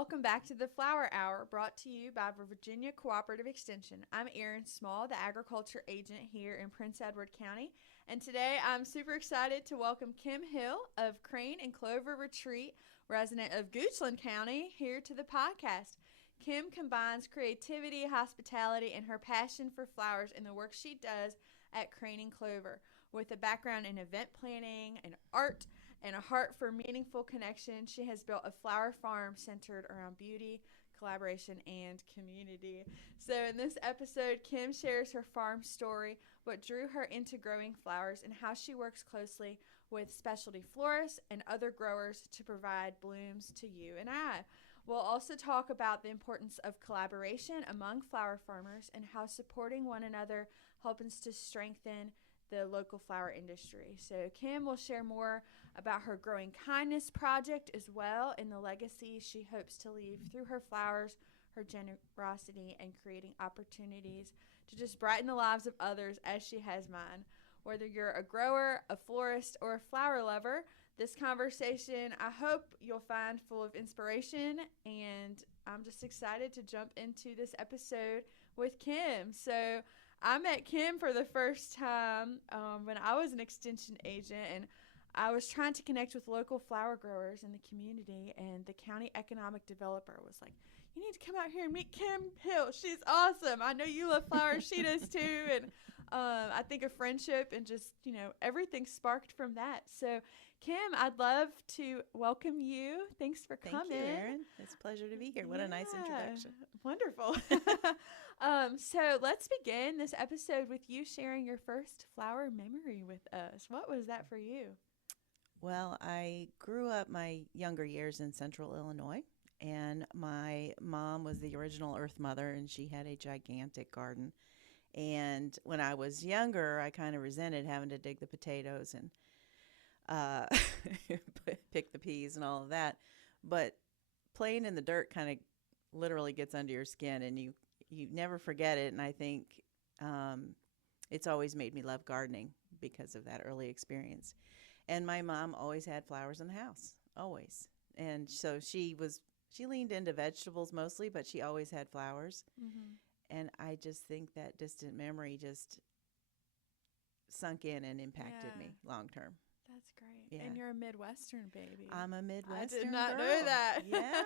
welcome back to the Flower Hour, brought to you by Virginia Cooperative Extension. I'm Erin Small, the agriculture agent here in Prince Edward County, and today I'm super excited to welcome Kim Hill of Crane and Clover Retreat, resident of Goochland County, here to the podcast. Kim combines creativity, hospitality, and her passion for flowers in the work she does at Crane and Clover. With a background in event planning and art and a heart for meaningful connection, she has built a flower farm centered around beauty, collaboration, and community. So in this episode, Kim shares her farm story, what drew her into growing flowers, and how she works closely with specialty florists and other growers to provide blooms to you and I. We'll also talk about the importance of collaboration among flower farmers and how supporting one another helps to strengthen the local flower industry. So Kim will share more about her Growing Kindness project as well, and the legacy she hopes to leave through her flowers, her generosity, and creating opportunities to just brighten the lives of others as she has mine. Whether you're a grower, a florist, or a flower lover, this conversation I hope you'll find full of inspiration, and I'm just excited to jump into this episode with Kim. So I met Kim for the first time when I was an extension agent, and I was trying to connect with local flower growers in the community, and the county economic developer was like, "You need to come out here and meet Kim Hill. She's awesome. I know you love flowers. She does too." And I think a friendship and just, everything sparked from that. So Kim, I'd love to welcome you. Thanks for coming. Thank you, Erin. It's a pleasure to be here. What a nice introduction. Wonderful. So let's begin this episode with you sharing your first flower memory with us. What was that for you? Well, I grew up my younger years in central Illinois, and my mom was the original Earth Mother, and she had a gigantic garden. And when I was younger, I kind of resented having to dig the potatoes and pick the peas and all of that. But playing in the dirt kind of literally gets under your skin, and you never forget it. And I think it's always made me love gardening because of that early experience. And my mom always had flowers in the house, always. And so she leaned into vegetables mostly, but she always had flowers. Mm-hmm. And I just think that distant memory just sunk in and impacted me long term. That's great. Yeah. And you're a Midwestern baby. I'm a Midwestern I did not girl. know that. Yeah.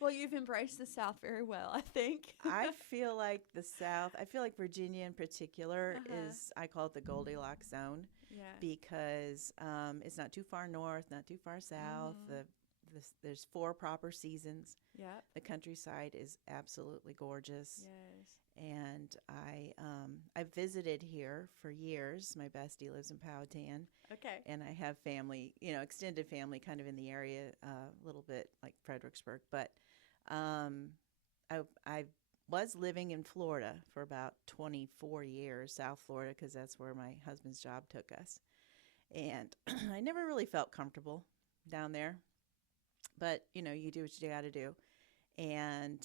Well, you've embraced the South very well, I think. I feel like the South, Virginia in particular is, I call it the Goldilocks zone. Yeah. Because it's not too far north, not too far south. There's 4 proper seasons. Yep. The countryside is absolutely gorgeous. Yes. And I visited here for years. My bestie lives in Powhatan. Okay. And I have family, extended family kind of in the area, a little bit like Fredericksburg. But I was living in Florida for about 24 years, South Florida, because that's where my husband's job took us. And I never really felt comfortable down there. But, you do what you got to do. And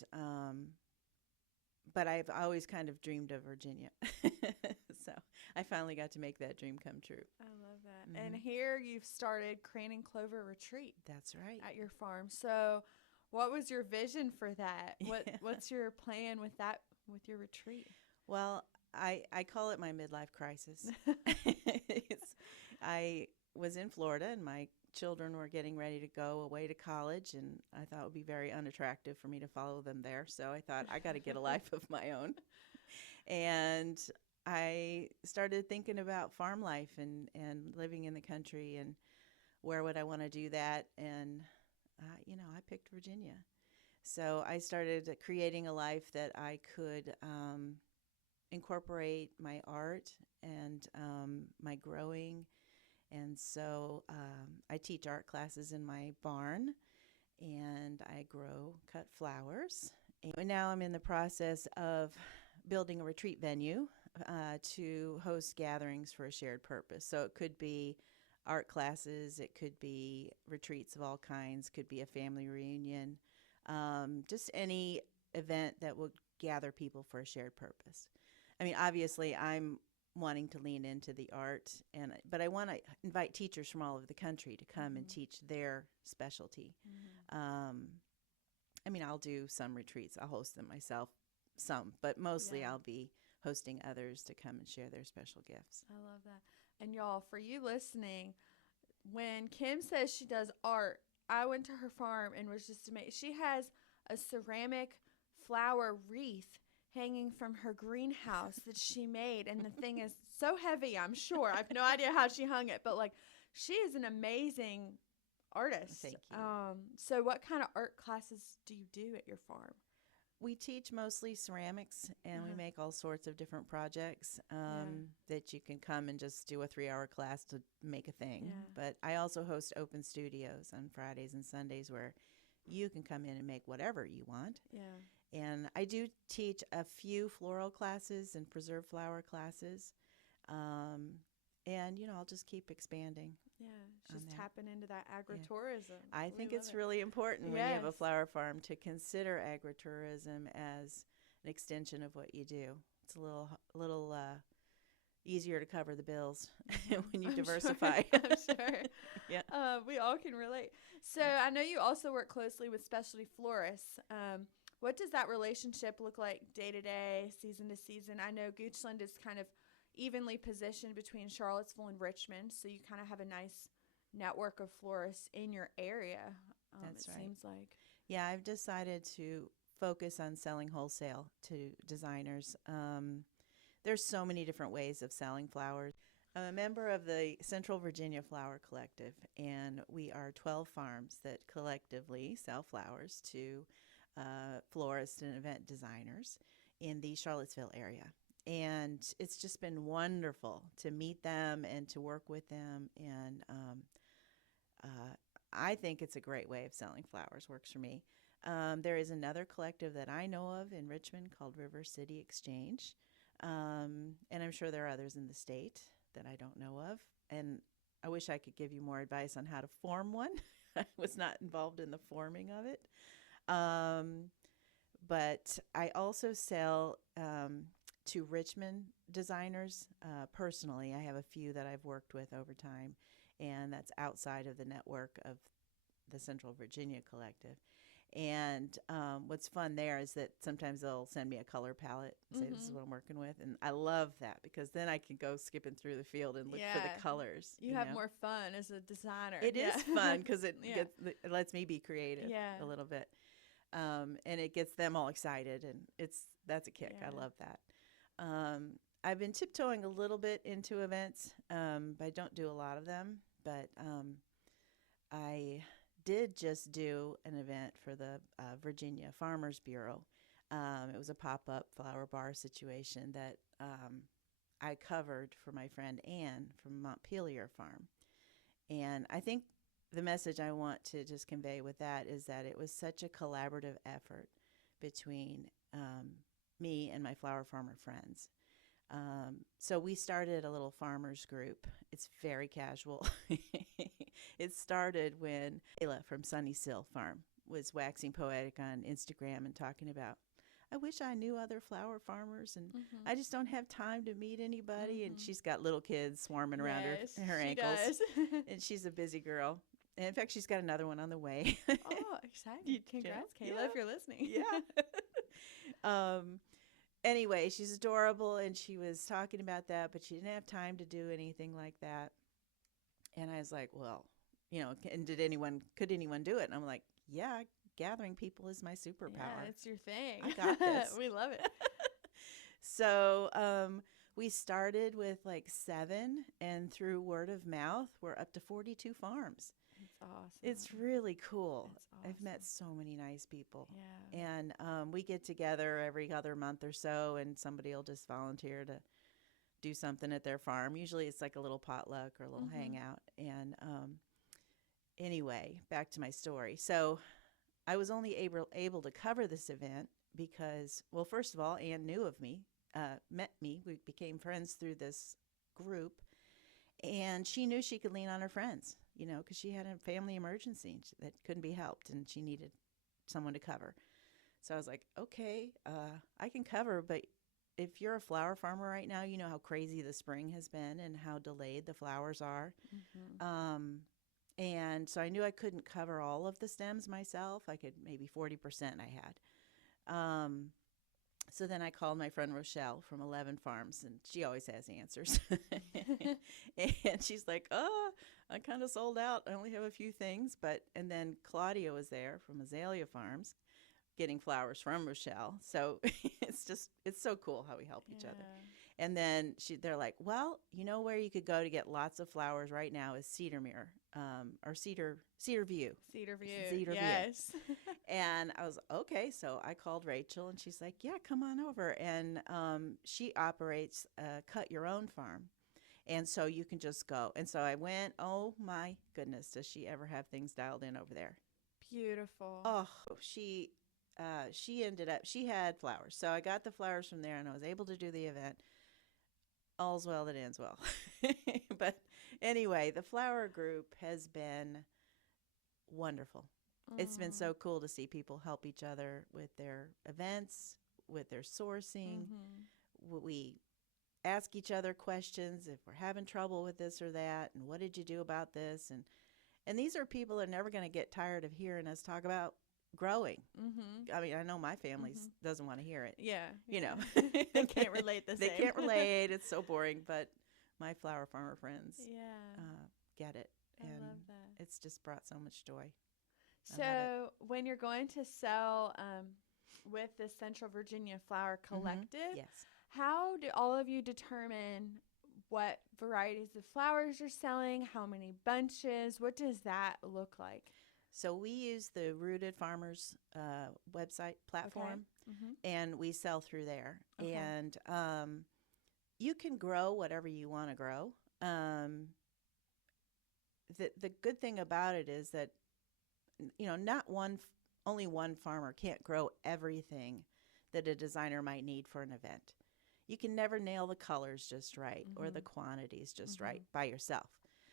but I've always kind of dreamed of Virginia. So I finally got to make that dream come true. I love that. Mm-hmm. And here you've started Crane and Clover Retreat. That's right. At your farm. So what was your vision for that? What's your plan with that, with your retreat? Well, I call it my midlife crisis. I was in Florida, and my children were getting ready to go away to college, and I thought it would be very unattractive for me to follow them there. So I thought, I got to get a life of my own. And I started thinking about farm life and living in the country, and where would I want to do that. And, I picked Virginia. So I started creating a life that I could incorporate my art and my growing. And so I teach art classes in my barn, and I cut flowers. And now I'm in the process of building a retreat venue to host gatherings for a shared purpose. So it could be art classes, it could be retreats of all kinds, could be a family reunion, just any event that will gather people for a shared purpose. I mean, obviously, I'm wanting to lean into the art, but I want to invite teachers from all over the country to come and teach their specialty. I mean, I'll do some retreats. I'll host them myself, some, but mostly Yeah. I'll be hosting others to come and share their special gifts. I love that. And y'all, for you listening, when Kim says she does art, I went to her farm and was just amazed. She has a ceramic flower wreath hanging from her greenhouse that she made, and the thing is so heavy, I'm sure. I have no idea how she hung it, but like, she is an amazing artist. Thank you. So what kind of art classes do you do at your farm? We teach mostly ceramics, and we make all sorts of different projects that you can come and just do a 3-hour class to make a thing. Yeah. But I also host open studios on Fridays and Sundays where you can come in and make whatever you want. Yeah. And I do teach a few floral classes and preserved flower classes. And, I'll just keep expanding. Yeah, just tapping into that agritourism. I think it's really important when you have a flower farm to consider agritourism as an extension of what you do. It's a little easier to cover the bills when you diversify. Sure. I'm sure. Yeah. We all can relate. So I know you also work closely with specialty florists. What does that relationship look like day to day, season to season? I know Goochland is kind of evenly positioned between Charlottesville and Richmond, so you kind of have a nice network of florists in your area. That's right. Seems like. Yeah, I've decided to focus on selling wholesale to designers. There's so many different ways of selling flowers. I'm a member of the Central Virginia Flower Collective, and we are 12 farms that collectively sell flowers to florists and event designers in the Charlottesville area. And it's just been wonderful to meet them and to work with them. And I think it's a great way of selling flowers. Works for me. There is another collective that I know of in Richmond called River City Exchange. And I'm sure there are others in the state that I don't know of. And I wish I could give you more advice on how to form one. I was not involved in the forming of it. But I also sell to Richmond designers personally. I have a few that I've worked with over time, and that's outside of the network of the Central Virginia Collective. And what's fun there is that sometimes they'll send me a color palette and say, this is what I'm working with. And I love that because then I can go skipping through the field and look for the colors. You have more fun as a designer. It is fun because it lets me be creative a little bit. And it gets them all excited, and that's a kick. I love that. I've been tiptoeing a little bit into events, but I don't do a lot of them. But I did just do an event for the Virginia Farmers Bureau. It was a pop-up flower bar situation that I covered for my friend Ann from Montpelier Farm. And I think the message I want to just convey with that is that it was such a collaborative effort between me and my flower farmer friends. So we started a little farmers group. It's very casual. It started when Ayla from Sunny Sill Farm was waxing poetic on Instagram and talking about, I wish I knew other flower farmers, and I just don't have time to meet anybody. And she's got little kids swarming around her ankles. And she's a busy girl. And in fact, she's got another one on the way. Oh, exciting. Congrats, Kayla, if you're listening. Yeah. Anyway, she's adorable, and she was talking about that, but she didn't have time to do anything like that. And I was like, well, and could anyone do it? And I'm like, yeah, gathering people is my superpower. Yeah, it's your thing. I got this. We love it. So we started with like 7, and through word of mouth, we're up to 42 farms. It's awesome. It's really cool. It's awesome. I've met so many nice people. Yeah. And we get together every other month or so, and somebody will just volunteer to do something at their farm. Usually it's like a little potluck or a little hangout. And anyway, back to my story. So I was only able to cover this event because, well, first of all, Ann knew of me, met me. We became friends through this group. And she knew she could lean on her friends, because she had a family emergency that couldn't be helped, and she needed someone to cover. So I was like, okay, I can cover, but if you're a flower farmer right now, you know how crazy the spring has been and how delayed the flowers are. And so I knew I couldn't cover all of the stems myself. I could maybe 40% I had. So then I called my friend Rochelle from 11 Farms, and she always has answers. And she's like, oh, I kind of sold out. I only have a few things. And then Claudia was there from Azalea Farms getting flowers from Rochelle. So it's so cool how we help each other. And then they're like, well, you know where you could go to get lots of flowers right now is Cedarmere, or Cedar View. Cedar View. Yes. And I was, okay. So I called Rachel, and she's like, yeah, come on over. And she operates a cut your own farm. And so you can just go. And so I went, oh my goodness, does she ever have things dialed in over there? Beautiful. Oh, she ended up, she had flowers. So I got the flowers from there, and I was able to do the event. All's well that ends well. But anyway, the flower group has been wonderful. It's been so cool to see people help each other with their events, with their sourcing. We ask each other questions if we're having trouble with this or that, and what did you do about this? And these are people that are never going to get tired of hearing us talk about growing. I mean, I know my family doesn't want to hear it. Yeah. You know. They can't relate the same. They can't relate. It's so boring. But my flower farmer friends get it. I love that. It's just brought so much joy. So when you're going to sell with the Central Virginia Flower Collective, yes. How do all of you determine what varieties of flowers you're selling? How many bunches? What does that look like? So we use the Rooted Farmers website platform, and we sell through there. Okay. And you can grow whatever you want to grow. The good thing about it is that, you know, only one farmer can't grow everything that a designer might need for an event. You can never nail the colors just right or the quantities just right by yourself.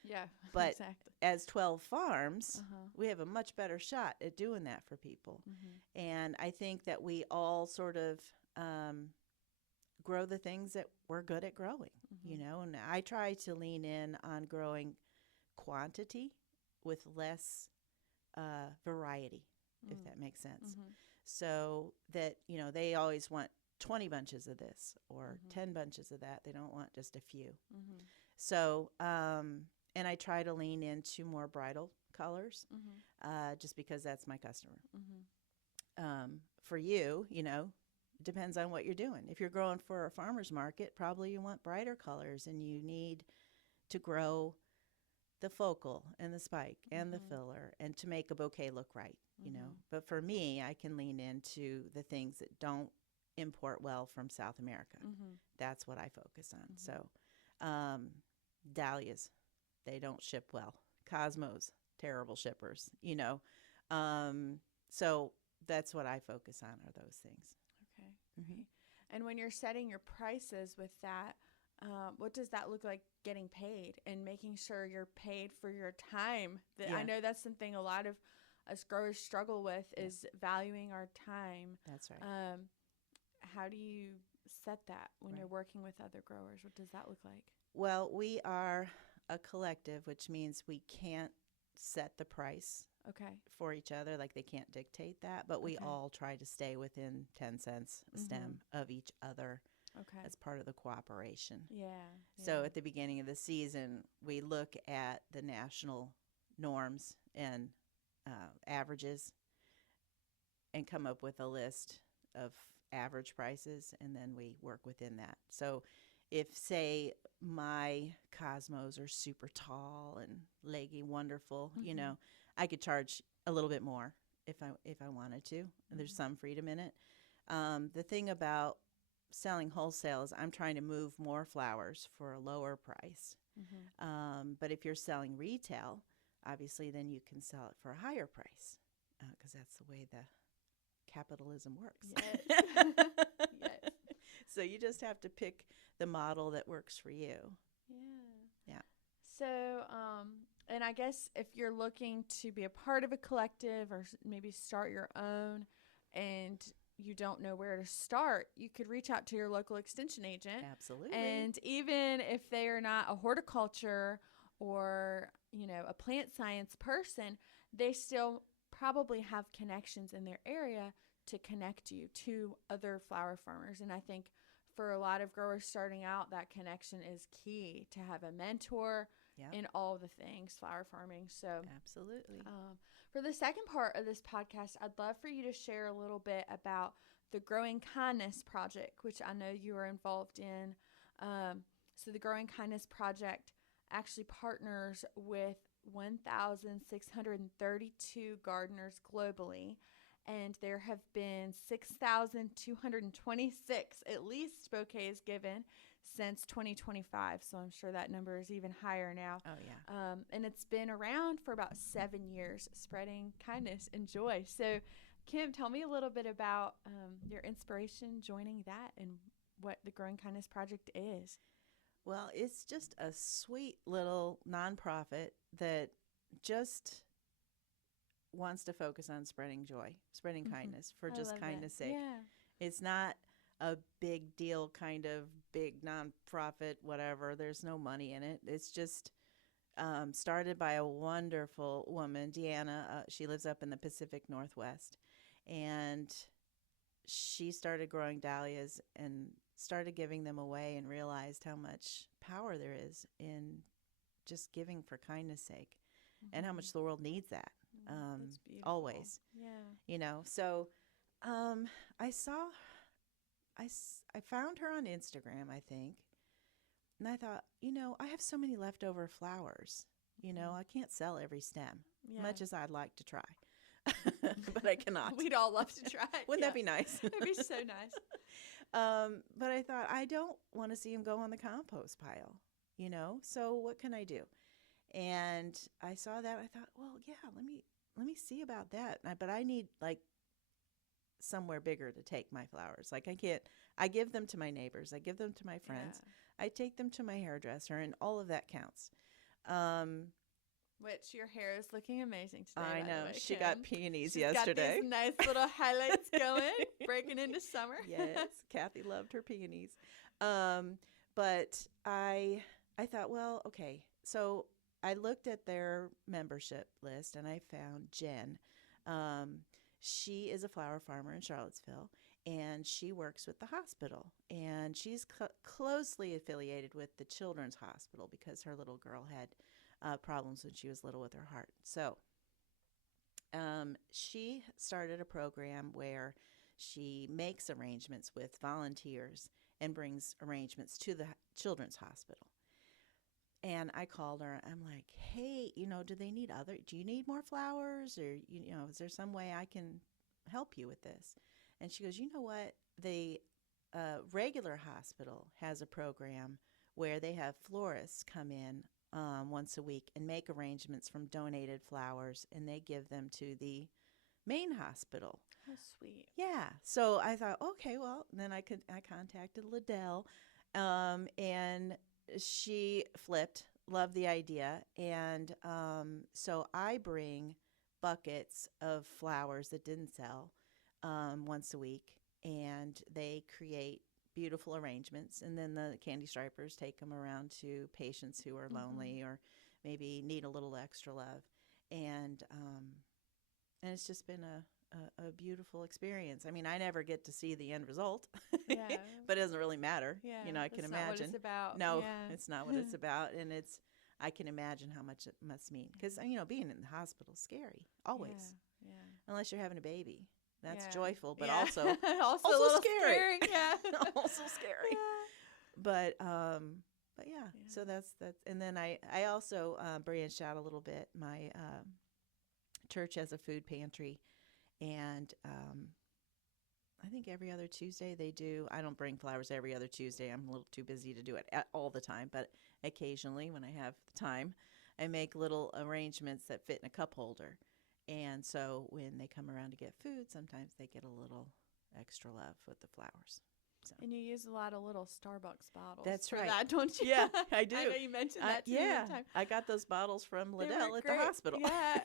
Yeah, but exactly. As 12 farms, we have a much better shot at doing that for people. And I think that we all sort of grow the things that we're good at growing, you know, and I try to lean in on growing quantity with less variety, if that makes sense. So that, you know, they always want 20 bunches of this or 10 bunches of that. They don't want just a few. So, and I try to lean into more bridal colors just because that's my customer. For you, you know, depends on what you're doing. If you're growing for a farmer's market, probably you want brighter colors, and you need to grow the focal and the spike and the filler and to make a bouquet look right, you know. But for me, I can lean into the things that don't import well from South America. That's what I focus on. So dahlias, they don't ship well. Cosmos, terrible shippers, you know. So that's what I focus on, are those things. Okay. Great. And when you're setting your prices with that, what does that look like getting paid and making sure you're paid for your time? I know that's something a lot of us growers struggle with is valuing our time. That's right. How do you set that when you're working with other growers? What does that look like? Well, we are a collective, which means we can't set the price for each other. Like, they can't dictate that, but we all try to stay within 10 cents a stem of each other. As part of the cooperation. So at the beginning of the season, we look at the national norms and averages and come up with a list of average prices, and then we work within that. So if, say, my cosmos are super tall and leggy, wonderful, you know, I could charge a little bit more if I wanted to. And there's some freedom in it. The thing about selling wholesale is I'm trying to move more flowers for a lower price. But if you're selling retail, obviously then you can sell it for a higher price because that's the way the capitalism works. Yes. So you just have to pick the model that works for you. Yeah. So, and I guess if you're looking to be a part of a collective or maybe start your own and you don't know where to start, you could reach out to your local extension agent. Absolutely. And even if they are not a horticulture or, you know, a plant science person, they still probably have connections in their area to connect you to other flower farmers. And I think for a lot of growers starting out, that connection is key, to have a mentor in all the things flower farming. So absolutely. For the second part of this podcast, I'd love for you to share a little bit about the Growing Kindness Project, which I know you are involved in. So the Growing Kindness Project actually partners with 1,632 gardeners globally, and there have been 6,226 at least bouquets given since 2025. So I'm sure that number is even higher now. Oh, yeah. And it's been around for about 7 years, spreading kindness and joy. So, Kim, tell me a little bit about your inspiration joining that and what the Growing Kindness Project is. Well, it's just a sweet little nonprofit that just wants to focus on spreading joy, spreading kindness for just kindness' sake. Yeah. It's not a big deal kind of big nonprofit, whatever. There's no money in it. It's just started by a wonderful woman, Deanna. She lives up in the Pacific Northwest. And she started growing dahlias and started giving them away and realized how much power there is in just giving for kindness' sake, and how much the world needs that. That's beautiful. Always. Yeah. You know, so I found her on Instagram, I think, and I thought, I have so many leftover flowers. I can't sell every stem, much as I'd like to try. But I cannot. We'd all love to try. Wouldn't that be nice? That'd be so nice. But I thought, I don't want to see them go on the compost pile, so what can I do? And I saw that. I thought, well, yeah, let me see about that. But I need like somewhere bigger to take my flowers. Like I give them to my neighbors. I give them to my friends. Yeah. I take them to my hairdresser, and all of that counts. Which your hair is looking amazing today. I know. Way, she Kim. got peonies She's yesterday. Got these nice little highlights going, breaking into summer. Yes, Kathy loved her peonies. But I thought, well, okay. So I looked at their membership list, and I found Jen. She is a flower farmer in Charlottesville, and she works with the hospital. And she's closely affiliated with the Children's Hospital because her little girl had problems when she was little with her heart. So she started a program where she makes arrangements with volunteers and brings arrangements to the Children's Hospital. And I called her. I'm like, hey, do you need more flowers? Or, is there some way I can help you with this? And she goes, you know what? The regular hospital has a program where they have florists come in once a week and make arrangements from donated flowers, and they give them to the main hospital. How sweet. Yeah. So I thought, okay, well, then I contacted Liddell, and she flipped, loved the idea. And so I bring buckets of flowers that didn't sell once a week, and they create beautiful arrangements, and then the candy stripers take them around to patients who are lonely or maybe need a little extra love, and it's just been a beautiful experience. I mean, I never get to see the end result, but it doesn't really matter. Yeah, I can imagine. Not what it's about. No, it's not what it's about, and I can imagine how much it must mean, because being in the hospital is scary always, unless you're having a baby. That's joyful, but also also a little scary. Yeah, also scary. Yeah. But yeah. So that's. And then I also branched out a little bit. My church has a food pantry, and I think every other Tuesday they do. I don't bring flowers every other Tuesday. I'm a little too busy to do it all the time. But occasionally, when I have the time, I make little arrangements that fit in a cup holder. And so when they come around to get food, sometimes they get a little extra love with the flowers. So. And you use a lot of little Starbucks bottles. That's for right. That, don't you? Yeah, I do. I know you mentioned that to me one time. I got those bottles from Liddell at the hospital. Yeah.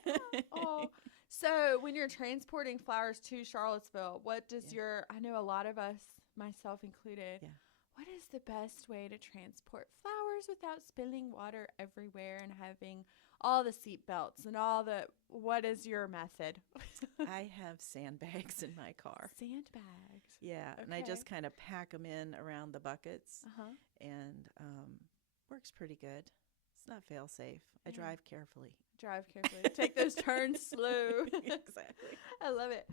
Oh. So when you're transporting flowers to Charlottesville, what does I know a lot of us, myself included, what is the best way to transport flowers without spilling water everywhere and having all the seat belts and all the, what is your method? I have sandbags in my car. Sandbags. Yeah, and I just kind of pack them in around the buckets, and works pretty good. It's not fail safe. I drive carefully. Take those turns slow. Exactly. I love it.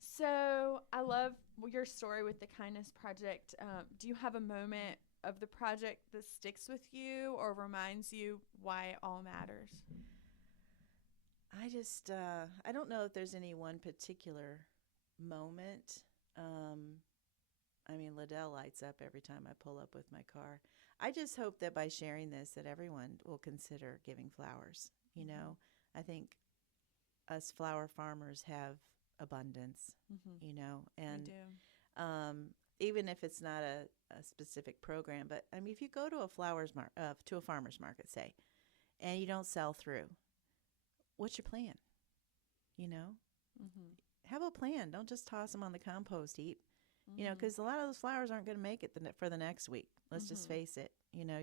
So I love your story with the Kindness Project. Do you have a moment of the project that sticks with you or reminds you why it all matters? I don't know if there's any one particular moment. I mean, Liddell lights up every time I pull up with my car. I just hope that by sharing this that everyone will consider giving flowers. You know, I think us flower farmers have abundance, you know, and We do. Even if it's not a specific program, but I mean, if you go to a to a farmer's market, say, and you don't sell through, what's your plan? You know, have a plan. Don't just toss them on the compost heap. You know, because a lot of those flowers aren't going to make it for the next week. Let's just face it. You know,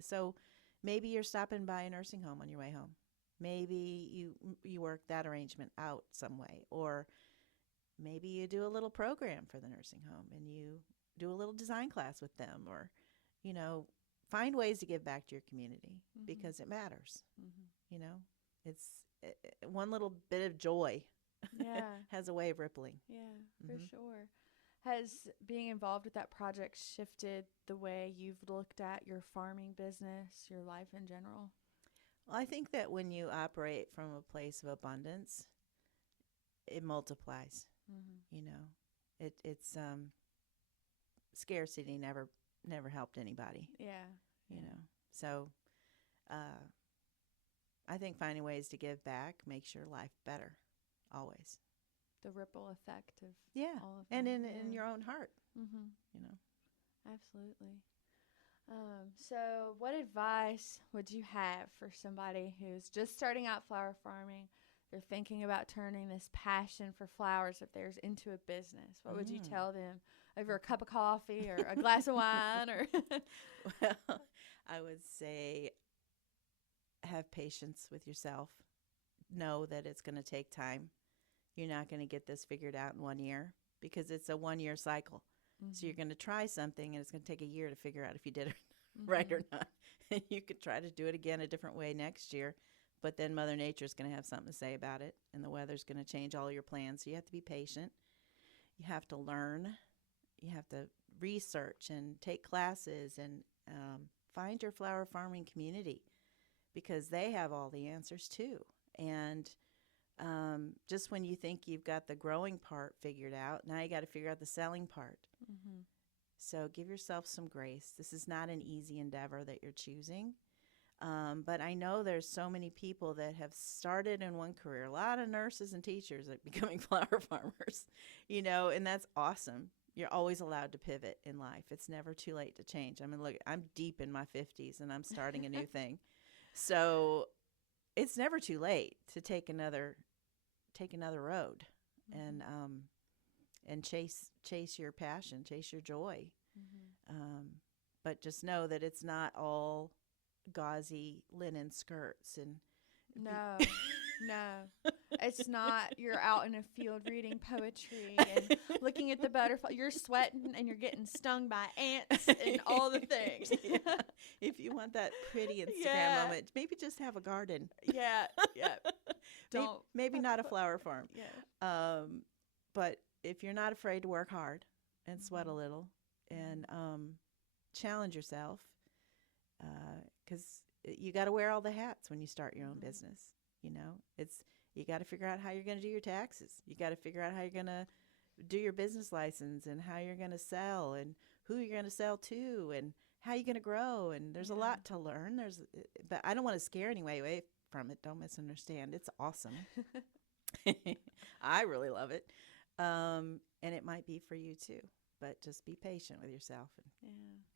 so maybe you're stopping by a nursing home on your way home. Maybe you work that arrangement out some way, or maybe you do a little program for the nursing home and you do a little design class with them, or, you know, find ways to give back to your community because it matters. You know, it's one little bit of joy has a way of rippling. Yeah, for sure. Has being involved with that project shifted the way you've looked at your farming business, your life in general? Well, I think that when you operate from a place of abundance, it multiplies. You know, it's scarcity never helped anybody. Yeah. You know, so I think finding ways to give back makes your life better, always. The ripple effect of all of and that. in your own heart. You know, absolutely. So what advice would you have for somebody who's just starting out flower farming? They're thinking about turning this passion for flowers of theirs into a business. What would you tell them over a cup of coffee or a glass of wine? Or well, I would say have patience with yourself. Know that it's going to take time. You're not going to get this figured out in 1 year because it's a 1-year cycle. So you're going to try something and it's going to take a year to figure out if you did it right or not. And you could try to do it again a different way next year, but then Mother Nature's going to have something to say about it and the weather's going to change all your plans. So you have to be patient. You have to learn. You have to research and take classes and find your flower farming community because they have all the answers too. And just when you think you've got the growing part figured out, now you got to figure out the selling part. So give yourself some grace. This is not an easy endeavor that you're choosing. But I know there's so many people that have started in one career, a lot of nurses and teachers are becoming flower farmers, you know, and that's awesome. You're always allowed to pivot in life. It's never too late to change. I mean, look, I'm deep in my 50s and I'm starting a new thing. So it's never too late to take another road and chase your passion, chase your joy. But just know that it's not all gauzy linen skirts and no, it's not. You're out in a field reading poetry and looking at the butterfly. You're sweating and you're getting stung by ants and all the things. If you want that pretty Instagram moment, maybe just have a garden. Don't maybe not a flower farm. But if you're not afraid to work hard and sweat a little and challenge yourself, because you got to wear all the hats when you start your own business. You know, you got to figure out how you're going to do your taxes. You got to figure out how you're going to do your business license and how you're going to sell and who you're going to sell to and how you're going to grow. And there's a lot to learn. But I don't want to scare anyone away from it. Don't misunderstand. It's awesome. I really love it. And it might be for you too. But just be patient with yourself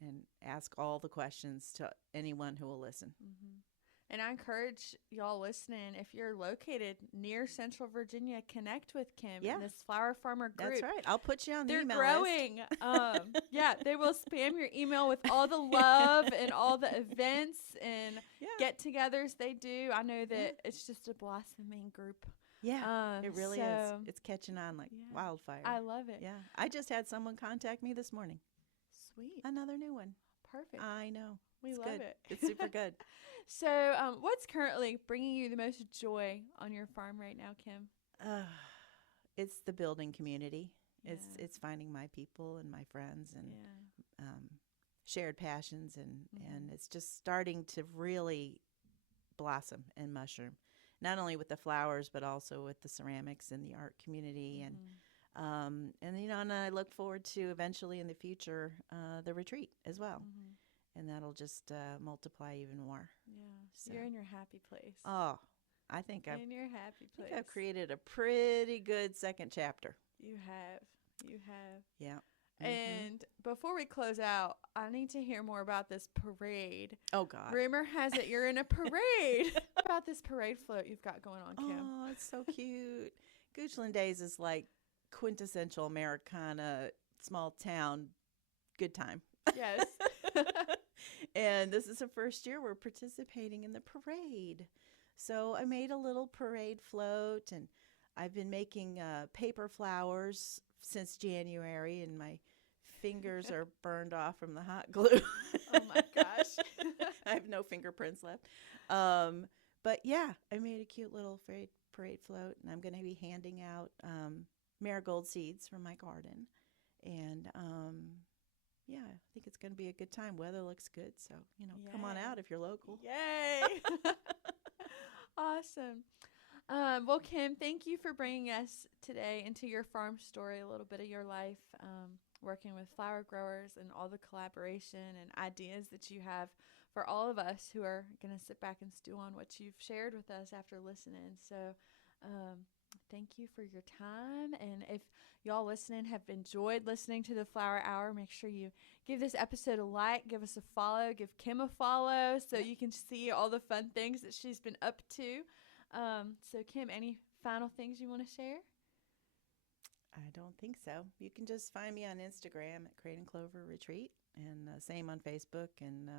and ask all the questions to anyone who will listen. And I encourage y'all listening, if you're located near Central Virginia, connect with Kim Yeah. in this flower farmer group. That's right. I'll put you on the They're email growing. list. Yeah, they will spam your email with all the love and all the events and get-togethers they do. I know that it's just a blossoming group. Yeah, it really is. It's catching on like wildfire. I love it. Yeah. I just had someone contact me this morning. Sweet. Another new one. Perfect. I know. We It's love good. it. It's super good. So, what's currently bringing you the most joy on your farm right now, Kim? It's the building community. Yeah. It's finding my people and my friends and shared passions and it's just starting to really blossom and mushroom. Not only with the flowers, but also with the ceramics and the art community and and I look forward to eventually in the future the retreat as well. And that'll just multiply even more. Yeah. So. You're in your happy place. Oh, I think I've created a pretty good second chapter. You have. Yeah. And before we close out, I need to hear more about this parade. Oh, God. Rumor has it you're in a parade. About this parade float you've got going on, Kim. Oh, it's so cute. Goochland Days is like quintessential Americana, small town, good time. Yes. And this is the first year we're participating in the parade. So I made a little parade float, and I've been making paper flowers since January, and my fingers are burned off from the hot glue. Oh, my gosh. I have no fingerprints left. But, yeah, I made a cute little parade float, and I'm going to be handing out marigold seeds from my garden. And, I think it's going to be a good time. Weather looks good, so, come on out if you're local. Yay. Awesome. Well, Kim, thank you for bringing us today into your farm story, a little bit of your life, working with flower growers and all the collaboration and ideas that you have for all of us who are going to sit back and stew on what you've shared with us after listening. So thank you for your time. And if y'all listening have enjoyed listening to the Flower Hour, make sure you give this episode a like, give us a follow, give Kim a follow so you can see all the fun things that she's been up to. So Kim, any final things you want to share? I don't think so. You can just find me on Instagram at Crate and Clover Retreat, and same on Facebook, and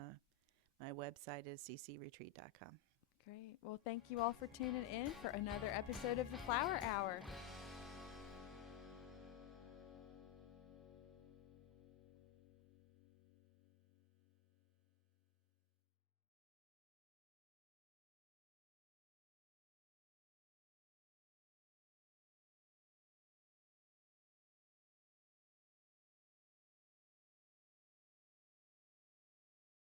my website is ccretreat.com. Great. Well, thank you all for tuning in for another episode of the Flower Hour.